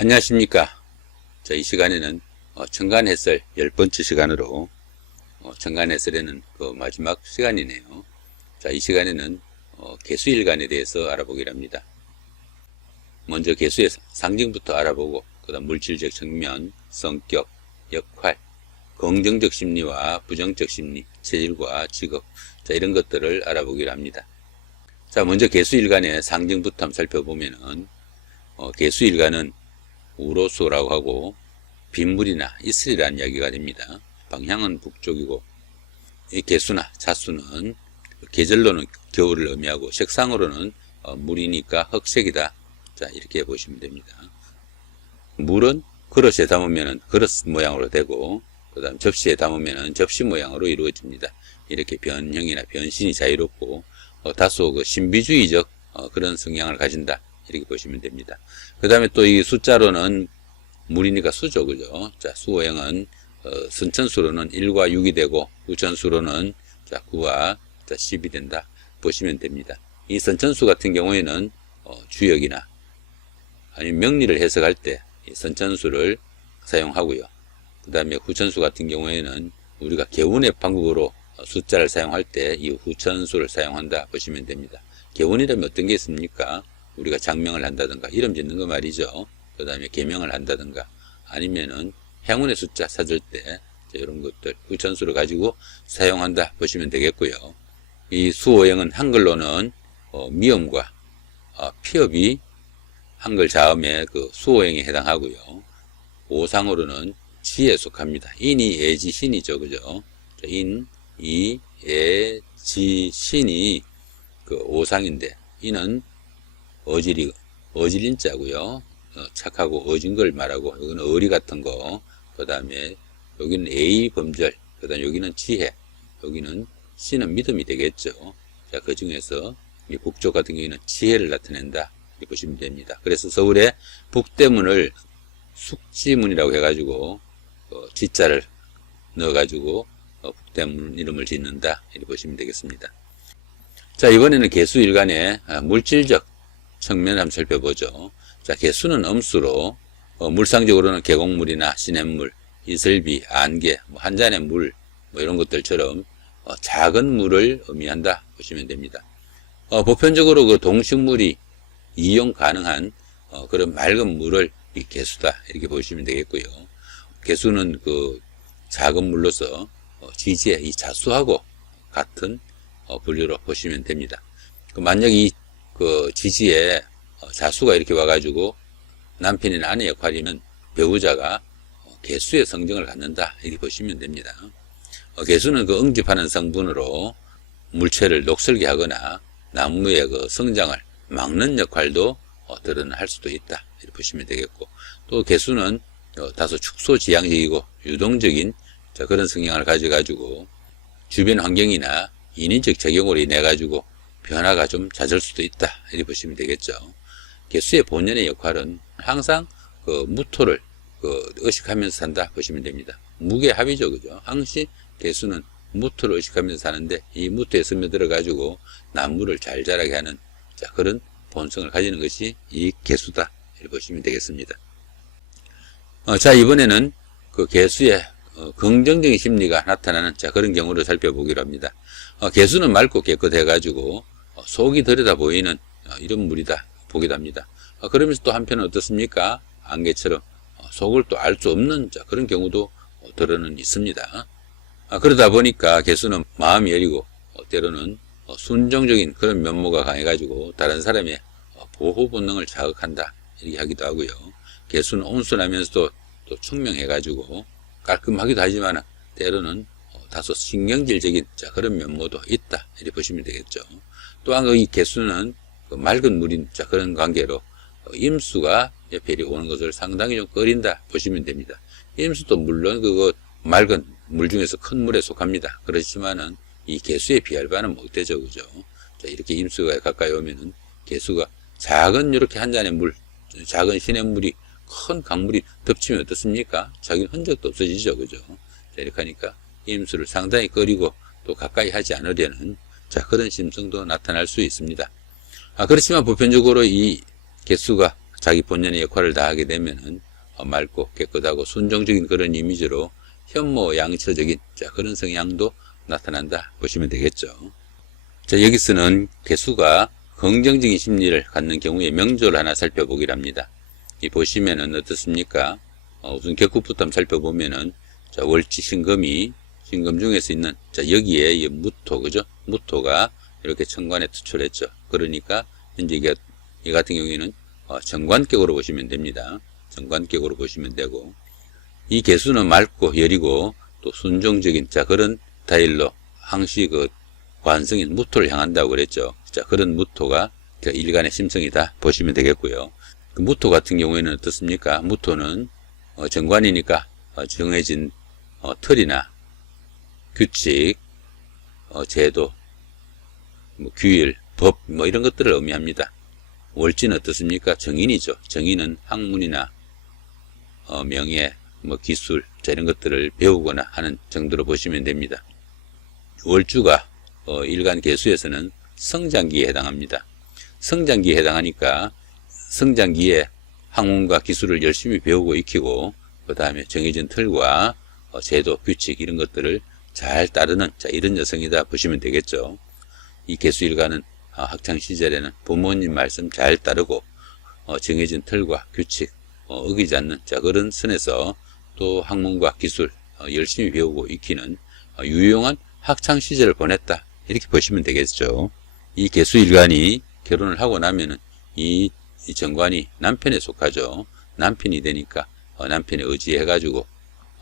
안녕하십니까. 자, 이 시간에는 청간해설 10번째 시간으로 청간해설에는 그 마지막 시간이네요. 자, 이 시간에는 개수일간에 대해서 알아보기로 합니다. 먼저 개수의 상징부터 알아보고 그 다음 물질적 측면, 성격, 역할, 긍정적 심리와 부정적 심리, 체질과 직업, 자, 이런 것들을 알아보기로 합니다. 자, 먼저 개수일간의 상징부터 한번 살펴보면은 개수일간은 우로수라고 하고 빗물이나 이슬이라는 이야기가 됩니다. 방향은 북쪽이고 이 개수나 자수는 계절로는 겨울을 의미하고 색상으로는 물이니까 흑색이다. 자, 이렇게 보시면 됩니다. 물은 그릇에 담으면 그릇 모양으로 되고 그 다음 접시에 담으면 접시 모양으로 이루어집니다. 이렇게 변형이나 변신이 자유롭고 다소 그 신비주의적 그런 성향을 가진다. 이렇게 보시면 됩니다. 그 다음에 또 이 숫자로는 물이니까 수죠, 그죠? 자, 수오행은 선천수로는 1과 6이 되고 우천수로는 자, 9와 자, 10이 된다. 보시면 됩니다. 이 선천수 같은 경우에는 주역이나 아니면 명리를 해석할 때 이 선천수를 사용하고요. 그 다음에 후천수 같은 경우에는 우리가 개운의 방법으로 숫자를 사용할 때 이 후천수를 사용한다. 보시면 됩니다. 개운이라면 어떤 게 있습니까? 우리가 장명을 한다든가 이름 짓는 거 말이죠. 그 다음에 개명을 한다든가 아니면은 행운의 숫자 찾을 때 이런 것들 후천수를 가지고 사용한다 보시면 되겠고요. 이 수오행은 한글로는 미음과 피업이 한글 자음의 그 수오행에 해당하고요. 오상으로는 지에 속합니다. 인이 애지 신이죠, 그죠? 인, 이, 애, 지, 신이 그 오상인데 이는 어질인자고요. 착하고 어진 걸 말하고 여기는 어리 같은 거, 그 다음에 여기는 애의 범절, 그 다음에 여기는 지혜, 여기는 신은 믿음이 되겠죠. 자, 그 중에서 이 북쪽 같은 경우에는 지혜를 나타낸다 이렇게 보시면 됩니다. 그래서 서울에 북대문을 숙지문이라고 해가지고 지자를 넣어가지고 북대문 이름을 짓는다 이렇게 보시면 되겠습니다. 자, 이번에는 개수일간의 물질적 측면을 한번 살펴보죠. 자, 개수는 음수로 물상적으로는 계곡물이나 시냇물, 이슬비, 안개, 한 잔의 물 이런 것들처럼 작은 물을 의미한다 보시면 됩니다. 보편적으로 그 동식물이 이용 가능한 그런 맑은 물을 이 개수다 이렇게 보시면 되겠고요. 개수는 그 작은 물로서 지지의 이 자수하고 같은 분류로 보시면 됩니다. 만약 그 지지에 자수가 이렇게 와가지고 남편이나 아내 역할이면 배우자가 개수의 성정을 갖는다 이렇게 보시면 됩니다. 개수는 그 응집하는 성분으로 물체를 녹슬게 하거나 나무의 그 성장을 막는 역할도 드러날 수도 있다 이렇게 보시면 되겠고, 또 개수는 다소 축소지향적이고 유동적인 그런 성향을 가져가지고 주변 환경이나 인위적 작용으로 인해 가지고 변화가 좀 잦을 수도 있다 이렇게 보시면 되겠죠. 개수의 본연의 역할은 항상 그 무토를 의식하면서 산다 보시면 됩니다. 무게합이죠, 그죠? 항시 개수는 무토를 의식하면서 사는데 이 무토에 스며들어 가지고 나무를 잘 자라게 하는 그런 본성을 가지는 것이 이 개수다 이렇게 보시면 되겠습니다. 자, 이번에는 그 개수의 긍정적인 심리가 나타나는 그런 경우를 살펴보기로 합니다. 개수는 맑고 깨끗해 가지고 속이 들여다 보이는 이런 물이다 보기도 합니다. 그러면서 또 한편은 어떻습니까? 안개처럼 속을 또 알 수 없는 그런 경우도 들어는 있습니다. 그러다 보니까 개수는 마음이 여리고 때로는 순종적인 그런 면모가 강해가지고 다른 사람의 보호 본능을 자극한다 이렇게 하기도 하고요. 개수는 온순하면서도 또 총명해가지고 깔끔하기도 하지만 때로는 다소 신경질적인 그런 면모도 있다 이렇게 보시면 되겠죠. 또한 이 개수는 맑은 물인 그런 관계로 임수가 옆에 오는 것을 상당히 좀 꺼린다 보시면 됩니다. 임수도 물론 그거 맑은 물 중에서 큰 물에 속합니다. 그렇지만은 이 개수에 비할 바는 못되죠, 그죠? 자, 이렇게 임수가 가까이 오면은 개수가 작은 이렇게 한 잔의 물, 작은 시냇물이 큰 강물이 덮치면 어떻습니까? 자기는 흔적도 없어지죠, 그죠? 자, 이렇게 하니까 임수를 상당히 꺼리고 또 가까이 하지 않으려는 그런 심성도 나타날 수 있습니다. 그렇지만 보편적으로 이 개수가 자기 본연의 역할을 다하게 되면은 맑고 깨끗하고 순종적인 그런 이미지로 현모양처적인 그런 성향도 나타난다 보시면 되겠죠. 자, 여기서는 개수가 긍정적인 심리를 갖는 경우에 명조를 하나 살펴보기로 합니다. 이 보시면은 어떻습니까? 우선 격국부터 한번 살펴보면은 자, 월지 신금이 신금 중에서 있는 자, 여기에 이 무토, 그죠? 무토가 이렇게 천간에 투출했죠. 그러니까 현재 이 같은 경우에는 정관격으로 보시면 됩니다. 정관격으로 보시면 되고, 이 개수는 맑고 여리고 또 순종적인 자, 그런 타일로 항시 그 관성인 무토를 향한다고 그랬죠. 자, 그런 무토가 일간의 심성이다 보시면 되겠고요. 그 무토 같은 경우에는 어떻습니까? 무토는 정관이니까 정해진 틀이나 규칙, 제도, 규율, 법 이런 것들을 의미합니다. 월지는 어떻습니까? 정인이죠. 정인은 학문이나 명예, 기술 이런 것들을 배우거나 하는 정도로 보시면 됩니다. 월주가 일간 개수에서는 성장기에 해당합니다. 성장기에 해당하니까 성장기에 학문과 기술을 열심히 배우고 익히고 그 다음에 정해진 틀과 제도, 규칙 이런 것들을 잘 따르는 이런 여성이다 보시면 되겠죠. 이 개수일간은 학창시절에는 부모님 말씀 잘 따르고 정해진 틀과 규칙 어기지 않는 그런 선에서 또 학문과 기술 열심히 배우고 익히는 유용한 학창시절을 보냈다 이렇게 보시면 되겠죠. 이 개수일간이 결혼을 하고 나면은 이 정관이 남편에 속하죠. 남편이 되니까 남편에 의지해가지고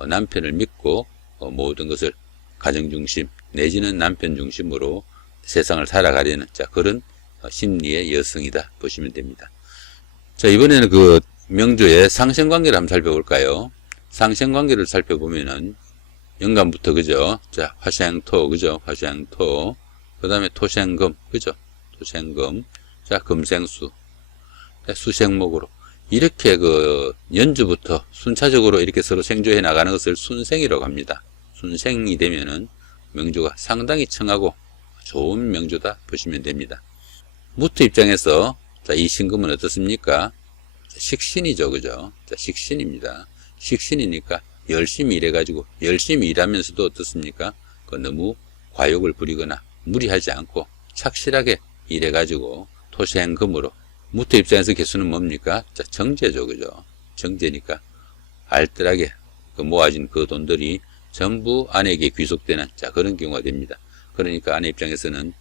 남편을 믿고 모든 것을 가정중심 내지는 남편 중심으로 세상을 살아가려는 그런 심리의 여성이다 보시면 됩니다. 자, 이번에는 그 명조의 상생관계를 한번 살펴볼까요? 상생관계를 살펴보면은 연간부터 그죠? 자, 화생토 그죠? 화생토 그 다음에 토생금 그죠? 토생금 자, 금생수 수생목으로 이렇게 그 연주부터 순차적으로 이렇게 서로 생조해 나가는 것을 순생이라고 합니다. 순생이 되면은 명조가 상당히 청하고 좋은 명조다 보시면 됩니다. 무토 입장에서 자, 이 신금은 어떻습니까? 식신이죠, 그죠? 자, 식신입니다. 식신이니까 열심히 일해가지고 열심히 일하면서도 어떻습니까? 너무 과욕을 부리거나 무리하지 않고 착실하게 일해가지고 토생금으로 무토 입장에서 개수는 뭡니까? 자, 정제죠, 그죠? 정제니까 알뜰하게 모아진 그 돈들이 전부 아내에게 귀속되는 그런 경우가 됩니다. 그러니까 아내 입장에서는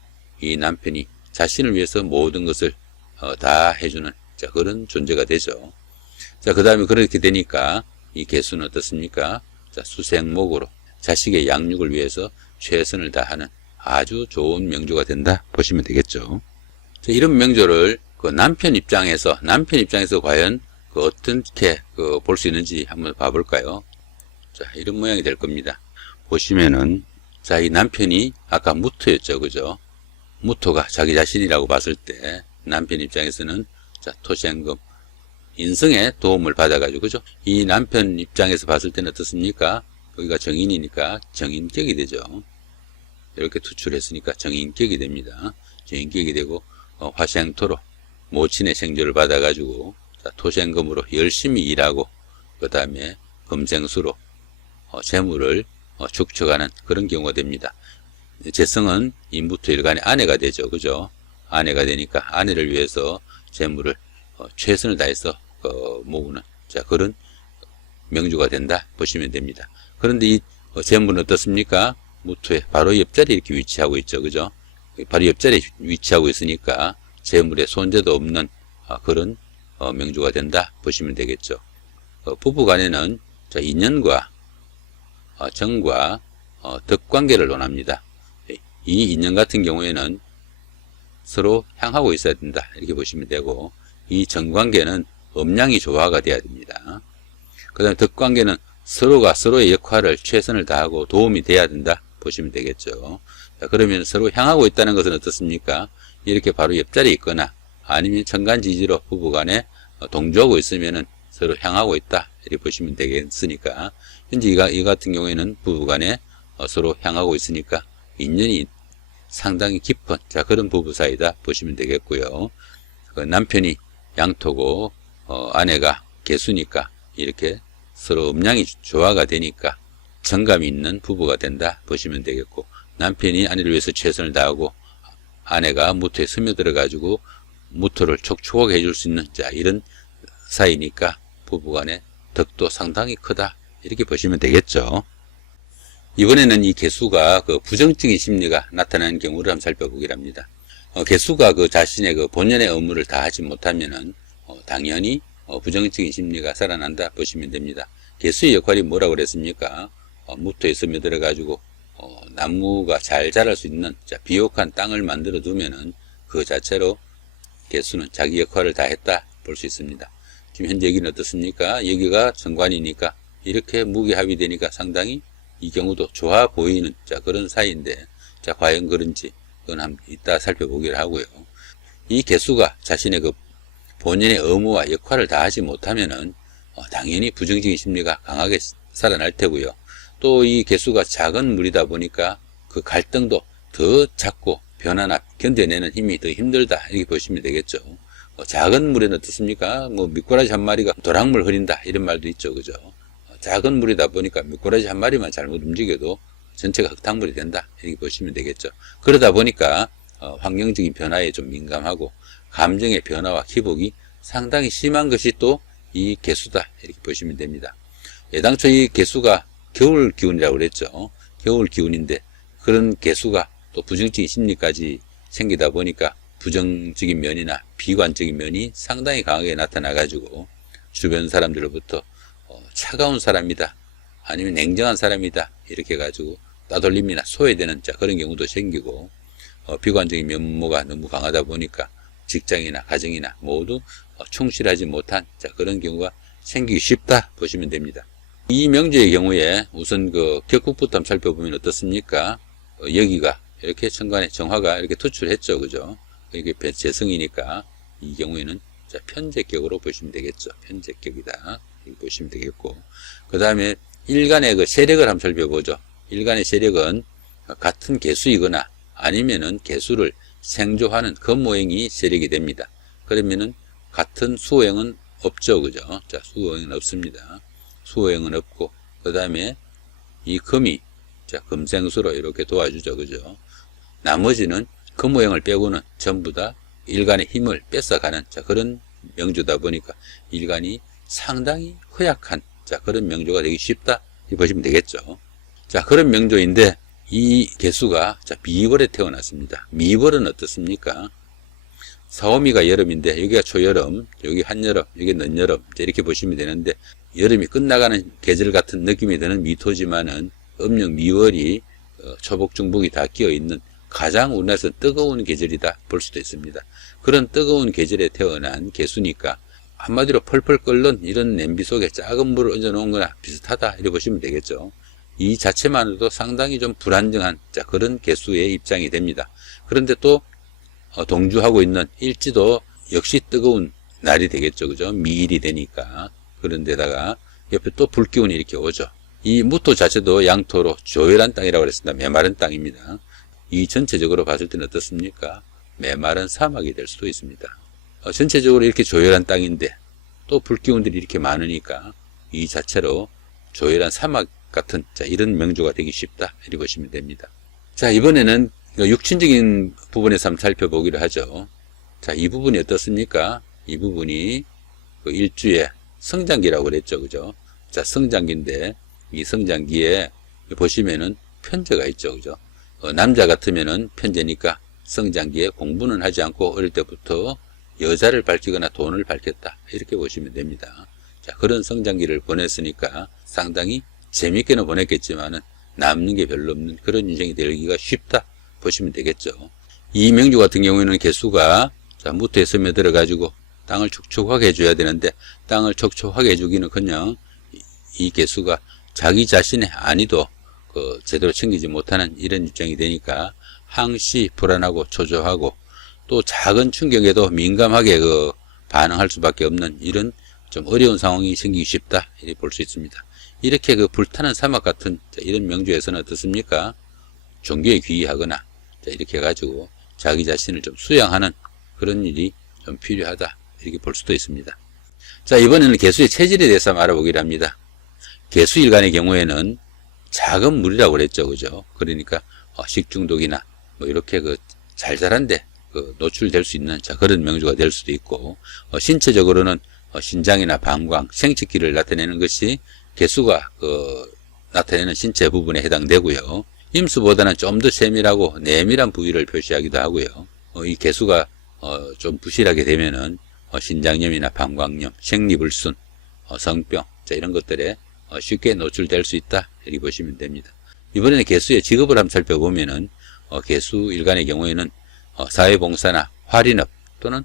이 남편이 자신을 위해서 모든 것을 다 해주는 그런 존재가 되죠. 자, 그 다음에 그렇게 되니까 이 개수는 어떻습니까? 자, 수생목으로 자식의 양육을 위해서 최선을 다하는 아주 좋은 명조가 된다 보시면 되겠죠. 자, 이런 명조를 남편 입장에서 과연 어떻게 볼 수 있는지 한번 봐볼까요? 자, 이런 모양이 될 겁니다. 보시면은 자, 이 남편이 아까 무토였죠, 그죠? 무토가 자기 자신이라고 봤을 때 남편 입장에서는 자, 토생금 인성의 도움을 받아가지고 그죠? 이 남편 입장에서 봤을 때는 어떻습니까? 여기가 정인이니까 정인격이 되죠. 이렇게 투출했으니까 정인격이 됩니다. 정인격이 되고 화생토로 모친의 생조를 받아가지고 자, 토생금으로 열심히 일하고 그 다음에 금생수로 재물을 축적하는 그런 경우가 됩니다. 재성은 이 무토일간의 아내가 되죠, 그죠? 아내가 되니까 아내를 위해서 재물을 최선을 다해서 모으는 그런 명조가 된다 보시면 됩니다. 그런데 이 재물은 어떻습니까? 무토의 바로 옆자리에 이렇게 위치하고 있죠, 그죠? 바로 옆자리에 위치하고 있으니까 재물에 손재도 없는 그런 명조가 된다 보시면 되겠죠. 부부간에는 인연과 정과 덕관계를 논합니다. 이 인연 같은 경우에는 서로 향하고 있어야 된다 이렇게 보시면 되고, 이 정관계는 음양이 조화가 돼야 됩니다. 그 다음에 덕관계는 서로가 서로의 역할을 최선을 다하고 도움이 돼야 된다 보시면 되겠죠. 자, 그러면 서로 향하고 있다는 것은 어떻습니까? 이렇게 바로 옆자리에 있거나 아니면 천간지지로 부부간에 동조하고 있으면은 서로 향하고 있다 이렇게 보시면 되겠으니까, 현재 이 같은 경우에는 부부간에 서로 향하고 있으니까 인연이 상당히 깊은 그런 부부 사이다 보시면 되겠고요. 남편이 양토고 아내가 개수니까 이렇게 서로 음양이 조화가 되니까 정감이 있는 부부가 된다 보시면 되겠고, 남편이 아내를 위해서 최선을 다하고 아내가 무토에 스며들어 가지고 무토를 촉촉하게 해줄 수 있는 이런 사이니까 부부간의 덕도 상당히 크다 이렇게 보시면 되겠죠. 이번에는 이 개수가 그 부정적인 심리가 나타나는 경우를 한번 살펴보기로 합니다. 개수가 그 자신의 그 본연의 업무를 다 하지 못하면은 당연히 부정적인 심리가 살아난다 보시면 됩니다. 개수의 역할이 뭐라고 그랬습니까? 무토에 스며들어 가지고 나무가 잘 자랄 수 있는 비옥한 땅을 만들어 두면은 그 자체로 개수는 자기 역할을 다 했다 볼 수 있습니다. 지금 현재 여기는 어떻습니까? 여기가 정관이니까 이렇게 무기합이 되니까 상당히 이 경우도 좋아 보이는 그런 사이인데, 과연 그런지 그건 한번 이따 살펴보기로 하고요. 이 개수가 자신의 그 본인의 의무와 역할을 다 하지 못하면은 당연히 부정적인 심리가 강하게 살아날 테고요. 또 이 개수가 작은 물이다 보니까 그 갈등도 더 작고 변화나 견뎌내는 힘이 더 힘들다 이렇게 보시면 되겠죠. 작은 물에는 어떻습니까? 미꾸라지 한 마리가 도랑물 흐린다 이런 말도 있죠, 그죠? 작은 물이다 보니까 미꾸라지 한 마리만 잘못 움직여도 전체가 흙탕물이 된다 이렇게 보시면 되겠죠. 그러다 보니까 환경적인 변화에 좀 민감하고 감정의 변화와 기복이 상당히 심한 것이 또 이 개수다 이렇게 보시면 됩니다. 애당초 이 개수가 겨울 기운이라고 그랬죠. 겨울 기운인데 그런 개수가 또 부정적인 심리까지 생기다 보니까 부정적인 면이나 비관적인 면이 상당히 강하게 나타나 가지고 주변 사람들로부터 차가운 사람이다 아니면 냉정한 사람이다 이렇게 해가지고 따돌림이나 소외되는 그런 경우도 생기고, 비관적인 면모가 너무 강하다 보니까 직장이나 가정이나 모두 충실하지 못한 그런 경우가 생기기 쉽다 보시면 됩니다. 이 명주의 경우에 우선 그 격국부터 한번 살펴보면 어떻습니까? 여기가 이렇게 천간에 정화가 이렇게 투출했죠, 그죠? 이게 재성이니까 이 경우에는 편재격으로 보시면 되겠죠. 편재격이다 이렇게 보시면 되겠고, 그 다음에 일간의 그 세력을 한번 살펴보죠. 일간의 세력은 같은 개수이거나 아니면은 개수를 생조하는 금오행이 세력이 됩니다. 그러면은 같은 수오행은 없죠, 그죠? 수오행은 없습니다. 수오행은 없고, 그 다음에 이 금이 금생수로 이렇게 도와주죠, 그죠? 나머지는 금오행을 빼고는 전부 다 일간의 힘을 뺏어가는 그런 명주다 보니까 일간이 상당히 허약한 그런 명조가 되기 쉽다 이렇게 보시면 되겠죠. 그런 명조인데 이 개수가 미월에 태어났습니다. 미월은 어떻습니까? 사오미가 여름인데 여기가 초여름, 여기 한여름, 여기 늦여름 이렇게 보시면 되는데, 여름이 끝나가는 계절 같은 느낌이 드는 미토지만은 음력 미월이 초복 중복이 다 끼어 있는 가장 우리나라에서 뜨거운 계절이다 볼 수도 있습니다. 그런 뜨거운 계절에 태어난 개수니까 한마디로 펄펄 끓는 이런 냄비 속에 작은 물을 얹어 놓은 거나 비슷하다 이렇게 보시면 되겠죠. 이 자체만으로도 상당히 좀 불안정한 그런 개수의 입장이 됩니다. 그런데 또 동주하고 있는 일지도 역시 뜨거운 날이 되겠죠, 그죠? 미일이 되니까. 그런데다가 옆에 또 불기운이 이렇게 오죠. 이 무토 자체도 양토로 조열한 땅이라고 그랬습니다. 메마른 땅입니다. 이 전체적으로 봤을 때는 어떻습니까? 메마른 사막이 될 수도 있습니다. 전체적으로 이렇게 조열한 땅인데 또 불기운들이 이렇게 많으니까 이 자체로 조열한 사막 같은 이런 명조가 되기 쉽다 이렇게 보시면 됩니다. 이번에는 육친적인 부분에서 한번 살펴보기로 하죠. 이 부분이 어떻습니까? 이 부분이 그 일주의 성장기라고 그랬죠, 그죠? 성장기인데 이 성장기에 보시면은 편제가 있죠, 그죠? 남자 같으면은 편제니까 성장기에 공부는 하지 않고 어릴 때부터 여자를 밝히거나 돈을 밝혔다 이렇게 보시면 됩니다. 그런 성장기를 보냈으니까 상당히 재밌게는 보냈겠지만은 남는 게 별로 없는 그런 인생이 되기가 쉽다 보시면 되겠죠. 이 명주 같은 경우에는 개수가 무토에 스며들어 가지고 땅을 촉촉하게 해줘야 되는데 땅을 촉촉하게 해주기는커녕 이 개수가 자기 자신의 안위도 제대로 챙기지 못하는 이런 입장이 되니까 항시 불안하고 초조하고 또 작은 충격에도 민감하게 반응할 수밖에 없는 이런 좀 어려운 상황이 생기기 쉽다 이렇게 볼 수 있습니다. 이렇게 불타는 사막 같은 이런 명주에서는 어떻습니까? 종교에 귀의하거나 이렇게 해가지고 자기 자신을 좀 수양하는 그런 일이 좀 필요하다 이렇게 볼 수도 있습니다. 자, 이번에는 개수의 체질에 대해서 한번 알아보기로 합니다. 개수일간의 경우에는 작은 물이라고 그랬죠. 그죠? 그러니까 식중독이나 뭐 이렇게 잘 자란데 노출될 수 있는 그런 명주가 될 수도 있고, 신체적으로는 신장이나 방광, 생殖기를 나타내는 것이 개수가 나타내는 신체 부분에 해당되고요. 임수보다는 좀 더 세밀하고 내밀한 부위를 표시하기도 하고요. 이 개수가 좀 부실하게 되면은 신장염이나 방광염, 생리불순, 성병, 이런 것들에 쉽게 노출될 수 있다 이렇게 보시면 됩니다. 이번에는 개수의 직업을 한번 살펴보면은 개수일간의 경우에는 사회봉사나 활인업 또는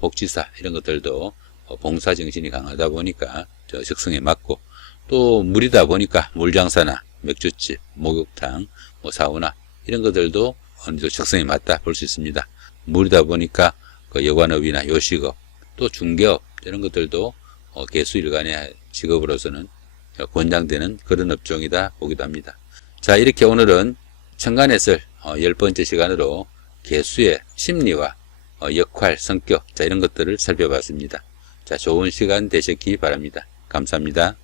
복지사 이런 것들도 봉사정신이 강하다 보니까 적성에 맞고, 또 물이다 보니까 물장사나 맥주집, 목욕탕, 사우나 이런 것들도 어느 정도 적성에 맞다 볼 수 있습니다. 물이다 보니까 여관업이나 요식업, 또 중개업 이런 것들도 개수일간의 직업으로서는 권장되는 그런 업종이다 보기도 합니다. 자, 이렇게 오늘은 천간해설 10번째 시간으로 개수의 심리와 역할, 성격 이런 것들을 살펴봤습니다. 자, 좋은 시간 되셨기 바랍니다. 감사합니다.